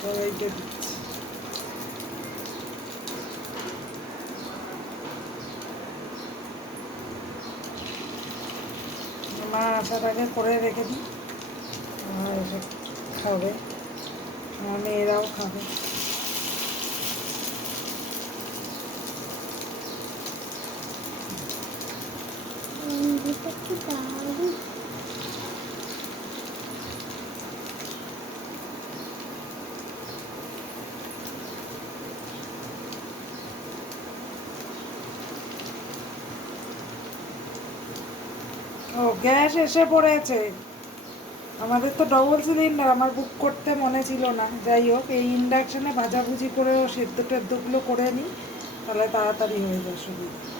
সবাইকে দিচ্ছি। মা আসার আগে করে রেখে দিই, আর খাবে, আমার মেয়েরাও খাবে। ও গ্যাস এসে পড়েছে। আমাদের তো ডবল সিলিন্ডার, আমার বুক করতে মনে ছিল না। যাই হোক, এই ইন্ডাকশানে ভাজাভুজি করে সেদ্ধ টেদ্ধগুলো করে নিই, তাহলে তাড়াতাড়ি হয়ে যায় সুবিধা।